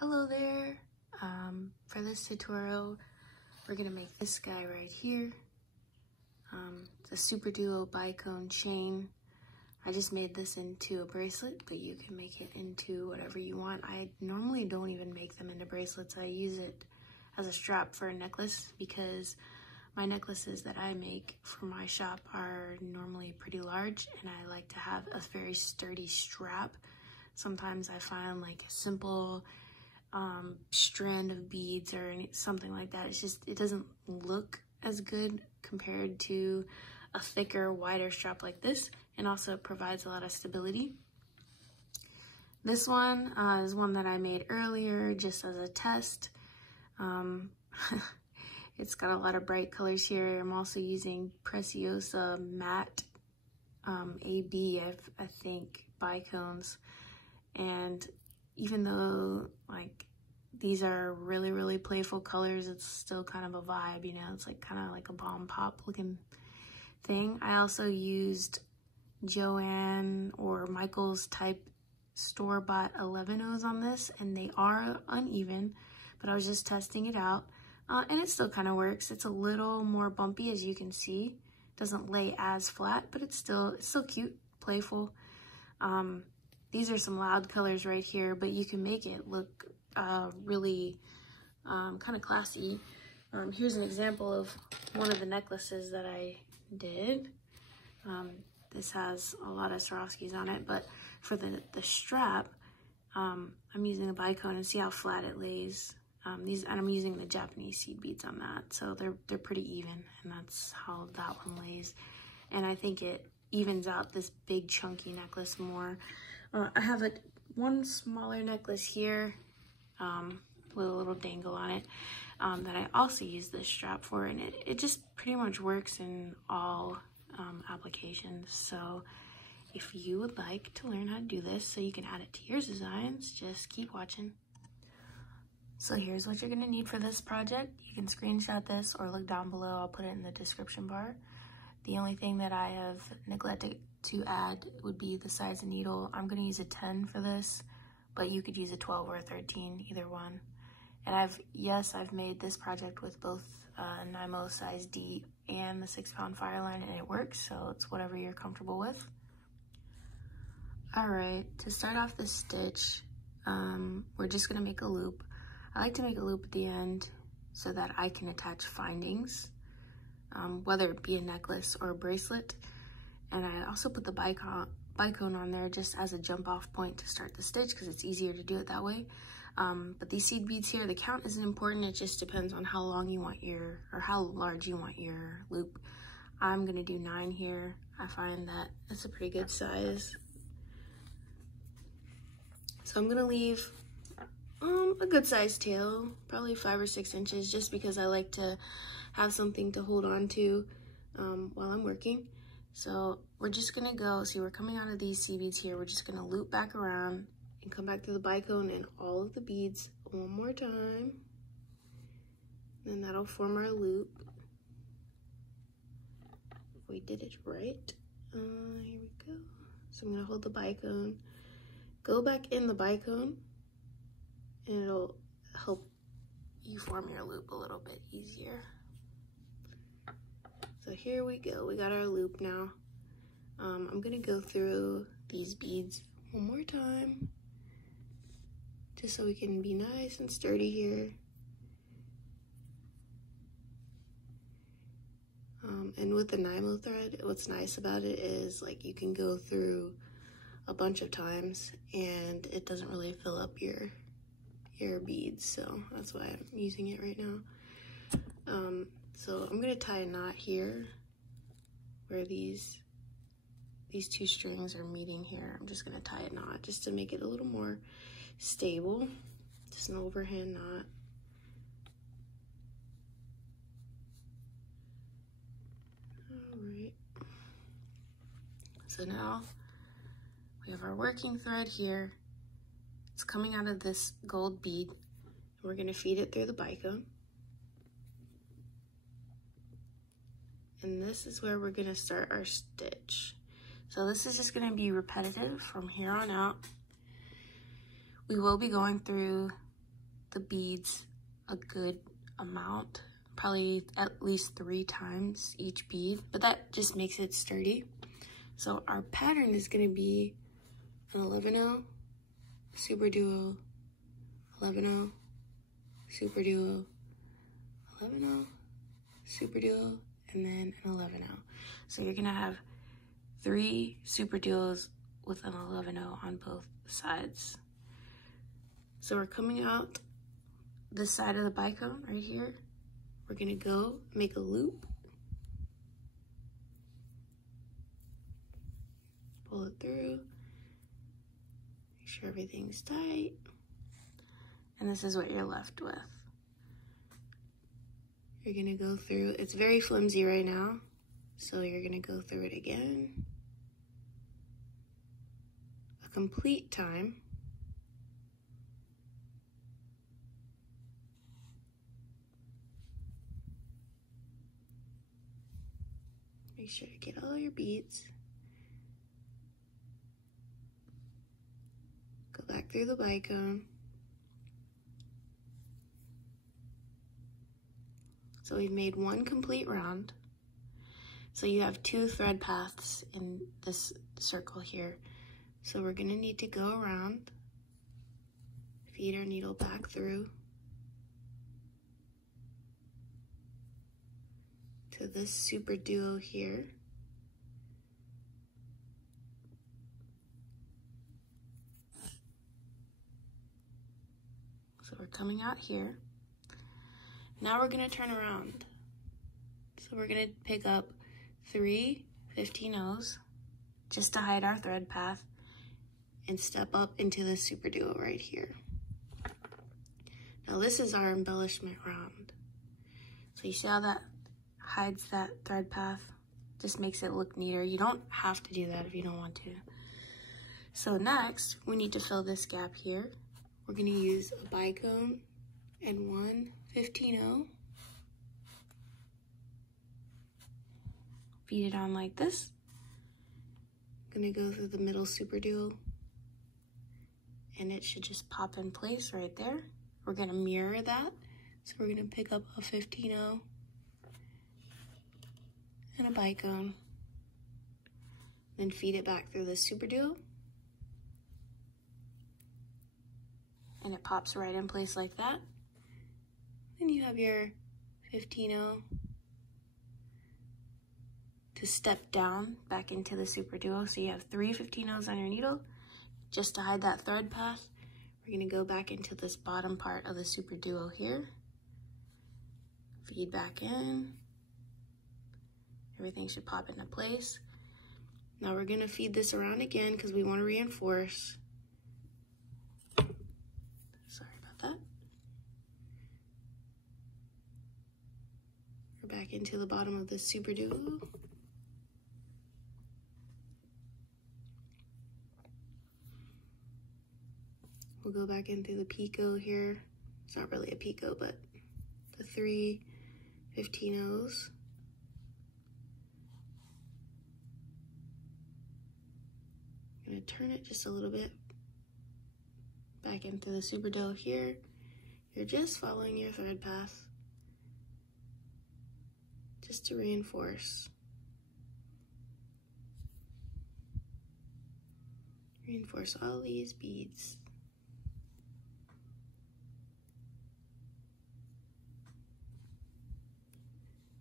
Hello there. For this tutorial, we're gonna make this guy right here. It's a SuperDuo Bicone chain. I just made this into a bracelet, but you can make it into whatever you want. I normally don't even make them into bracelets. I use it as a strap for a necklace because my necklaces that I make for my shop are normally pretty large, and I like to have a very sturdy strap. Sometimes I find like a simple strand of beads or something like that, it doesn't look as good compared to a thicker, wider strap like this, and also it provides a lot of stability. This one is one that I made earlier just as a test. It's got a lot of bright colors here. I'm also using Preciosa Matte AB, I think, bicones. And even though like these are really playful colors, it's still kind of a vibe, you know, it's like kind of like a bomb pop looking thing. I also used Joanne or Michael's type store-bought 11-Os on this, and they are uneven, but I was just testing it out, and it still kind of works. It's a little more bumpy, as you can see. It doesn't lay as flat, but it's still cute, playful. These are some loud colors right here, but you can make it look really kind of classy. Here's an example of one of the necklaces that I did. This has a lot of Swarovskis on it, but for the strap, I'm using a bicone, and see how flat it lays. And I'm using the Japanese seed beads on that, so they're pretty even, and that's how that one lays. And I think it evens out this big chunky necklace more. I have one smaller necklace here with a little dangle on it that I also use this strap for, and it just pretty much works in all applications. So if you would like to learn how to do this so you can add it to your designs, just keep watching. So here's what you're going to need for this project. You can screenshot this or look down below. I'll put it in the description bar. The only thing that I have neglected to add would be the size of needle. I'm going to use a 10 for this, but you could use a 12 or a 13, either one. And I've made this project with both Nymo size D and the 6-pound Fireline, and it works, so it's whatever you're comfortable with. Alright, to start off this stitch, we're just going to make a loop. I like to make a loop at the end so that I can attach findings, whether it be a necklace or a bracelet. And I also put the bicone on there just as a jump off point to start the stitch because it's easier to do it that way. But these seed beads here, the count isn't important. It just depends on how long you want or how large you want your loop. I'm gonna do 9 here. I find that it's a pretty good size. So I'm gonna leave a good sized tail, probably 5 or 6 inches, just because I like to have something to hold on to while I'm working. So we're just gonna go, see, we're coming out of these seed beads here. We're just gonna loop back around and come back to the bicone and all of the beads one more time. Then that'll form our loop. We did it right. Here we go. So I'm gonna hold the bicone, go back in the bicone, and it'll help you form your loop a little bit easier. So here we go, we got our loop now. I'm gonna go through these beads one more time, just so we can be nice and sturdy here. And with the Nymo thread, what's nice about it is like you can go through a bunch of times and it doesn't really fill up your beads, so that's why I'm using it right now. So I'm gonna tie a knot here where these 2 strings are meeting here. I'm just gonna tie a knot just to make it a little more stable, just an overhand knot. Alright, so now we have our working thread here. It's coming out of this gold bead. We're gonna feed it through the bicone. And this is where we're gonna start our stitch. So this is just gonna be repetitive from here on out. We will be going through the beads a good amount, probably at least 3 times each bead, but that just makes it sturdy. So our pattern is going to be an 11-0, SuperDuo, 11-0, SuperDuo, 11-0, SuperDuo, and then an 11-0. So you're going to have 3 SuperDuos with an 11-0 on both sides. So we're coming out this side of the bicone right here. We're going to go make a loop, pull it through, make sure everything's tight, and this is what you're left with. You're going to go through, it's very flimsy right now, so you're going to go through it again a complete time. Make sure to get all your beads. Go back through the bicone. So we've made 1 complete round. So you have 2 thread paths in this circle here. So we're gonna need to go around, feed our needle back through to this SuperDuo here. So we're coming out here. Now we're gonna turn around. So we're gonna pick up 3 15-0s just to hide our thread path and step up into the SuperDuo right here. Now this is our embellishment round. So you see how that hides that thread path? Just makes it look neater. You don't have to do that if you don't want to. So next, we need to fill this gap here. We're gonna use a bicone and 1 15-0. Feed it on like this. Gonna go through the middle SuperDuo, and it should just pop in place right there. We're gonna mirror that. So we're gonna pick up a 15-0 and a bicone, then feed it back through the SuperDuo, and it pops right in place like that. Then you have your 15-0 to step down back into the SuperDuo. So you have 3 15-0s on your needle just to hide that thread path. We're gonna go back into this bottom part of the SuperDuo here, feed back in. Everything should pop into place. Now we're gonna feed this around again because we want to reinforce. Sorry about that. We're back into the bottom of the SuperDuo. We'll go back into the picot here. It's not really a picot, but the 3 15-0s. I'm gonna turn it just a little bit back into the SuperDuo here. You're just following your thread path just to reinforce. Reinforce all these beads.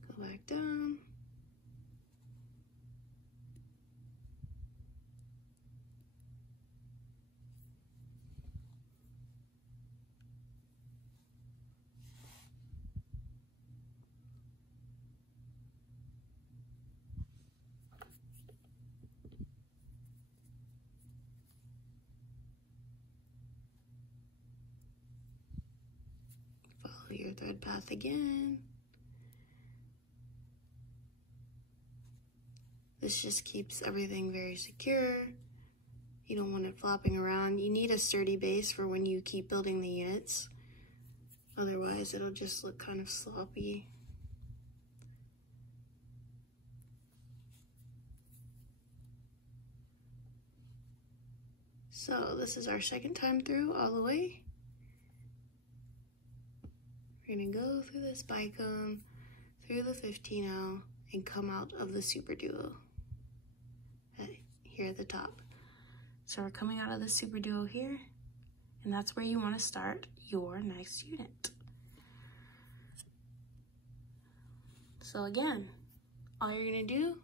Go back down. Follow your thread path again. This just keeps everything very secure. You don't want it flopping around. You need a sturdy base for when you keep building the units. Otherwise, it'll just look kind of sloppy. So this is our second time through all the way. We're gonna go through this bicone, through the 15-0, and come out of the SuperDuo here at the top. So we're coming out of the SuperDuo here, and that's where you want to start your next unit. So again, all you're gonna do,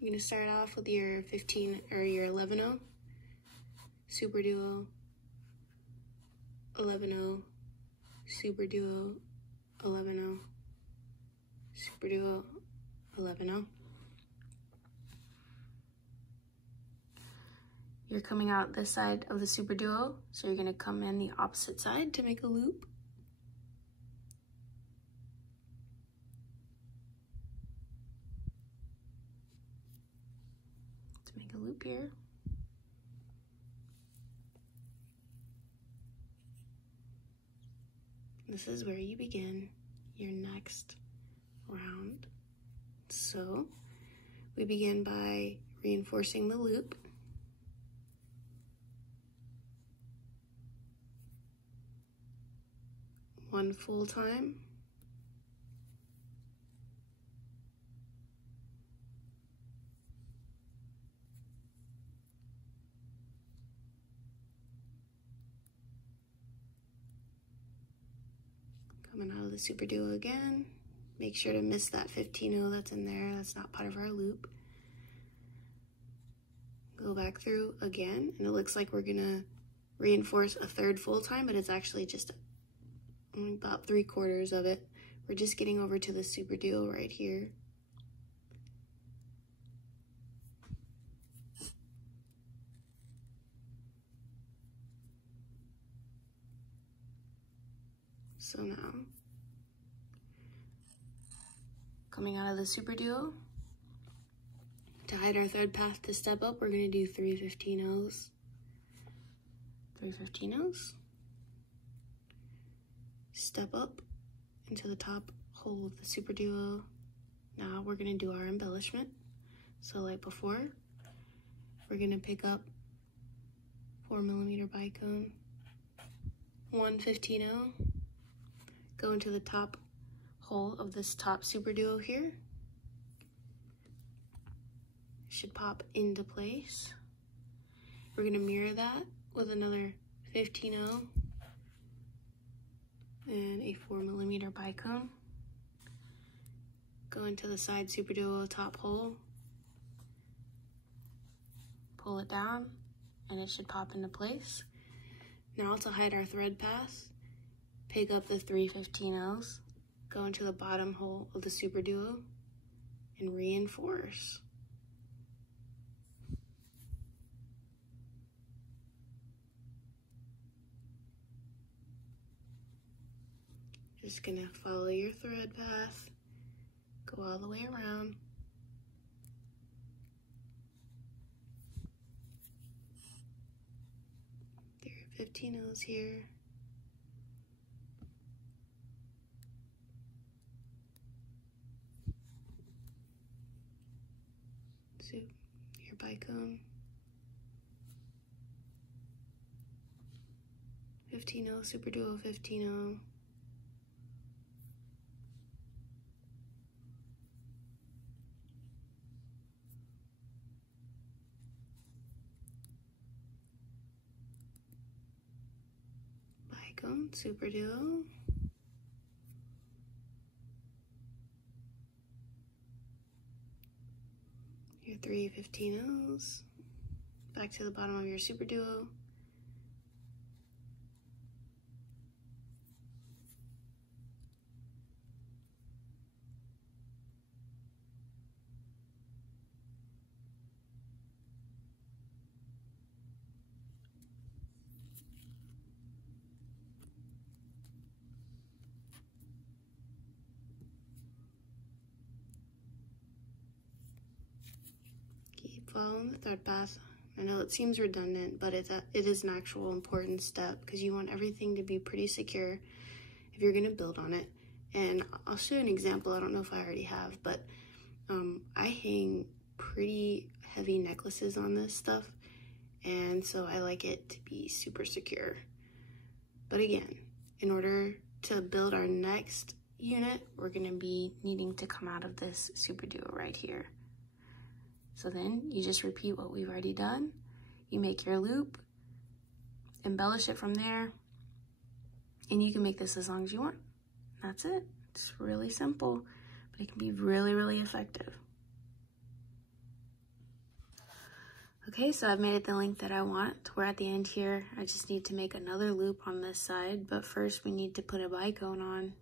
you're gonna start off with your 15 or your 11-0, SuperDuo, 11-0, SuperDuo, 11-0, SuperDuo, 11-0. You're coming out this side of the SuperDuo, so you're gonna come in the opposite side to make a loop. To make a loop here. This is where you begin your next round. So we begin by reinforcing the loop. One full time. Coming out of the SuperDuo again. Make sure to miss that 15-0 that's in there. That's not part of our loop. Go back through again, and it looks like we're gonna reinforce a third full time, but it's actually just about 3/4 of it. We're just getting over to the SuperDuo right here. So now, coming out of the SuperDuo, to hide our third path to step up, we're gonna do 3 15-0s. 3 15-0s. Step up into the top hole of the SuperDuo. Now we're gonna do our embellishment. So like before, we're gonna pick up 4mm bicone, 1 15-0, go into the top hole of this top SuperDuo here. Should pop into place. We're gonna mirror that with another 15-0 and a 4mm bicone. Go into the side SuperDuo top hole, pull it down, and it should pop into place. Now to hide our thread path, pick up the 3 15-0s, go into the bottom hole of the SuperDuo, and reinforce. Just gonna follow your thread path, go all the way around. There are 15-0s here. So your bicone. 15-0, SuperDuo 15-0. Bicone, SuperDuo. Your 3 15-0s. Back to the bottom of your SuperDuo. Following the thread path. I know it seems redundant, but it is an actual important step because you want everything to be pretty secure if you're going to build on it. And I'll show you an example. I don't know if I already have, but I hang pretty heavy necklaces on this stuff, and so I like it to be super secure. But again, in order to build our next unit, we're gonna be needing to come out of this SuperDuo right here. So then you just repeat what we've already done. You make your loop, embellish it from there, and you can make this as long as you want. That's it. It's really simple, but it can be really, really effective. Okay, so I've made it the length that I want. We're at the end here. I just need to make another loop on this side, but first we need to put a bicone on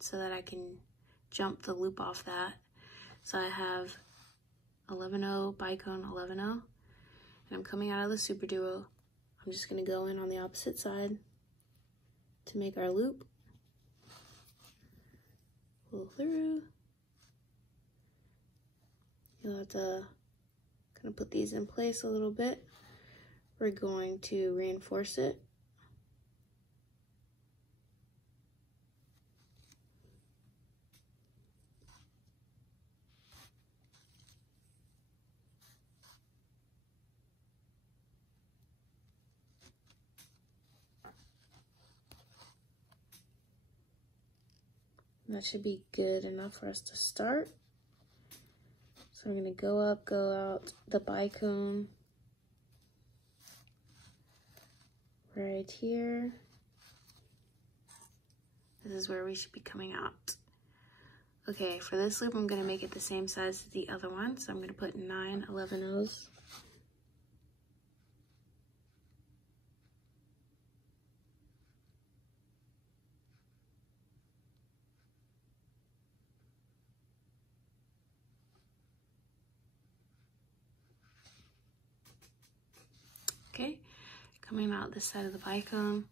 so that I can jump the loop off that. So I have 11-0, bicone 11-0, and I'm coming out of the SuperDuo. I'm just gonna go in on the opposite side to make our loop. Pull through. You'll have to kind of put these in place a little bit. We're going to reinforce it. That should be good enough for us to start. So we're gonna go up, go out the bicone right here. This is where we should be coming out. Okay, for this loop, I'm gonna make it the same size as the other one. So I'm gonna put 9 11-0s. Okay, coming out this side of the bicone,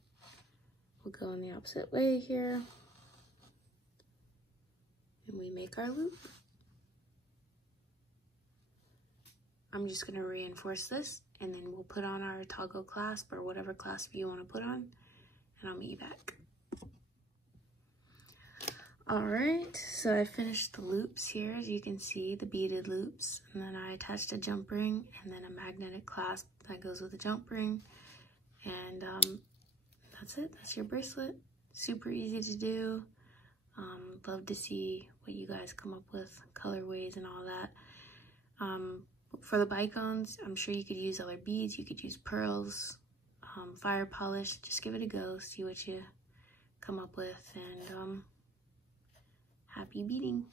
we'll go in the opposite way here, and we make our loop. I'm just gonna reinforce this, and then we'll put on our toggle clasp or whatever clasp you wanna put on, and I'll meet you back. All right, so I finished the loops here, as you can see, the beaded loops, and then I attached a jump ring and then a magnetic clasp that goes with the jump ring, and that's it. That's your bracelet. Super easy to do. Love to see what you guys come up with, colorways and all that. For the bicones, I'm sure you could use other beads. You could use pearls, fire polish. Just give it a go, see what you come up with, and happy beading.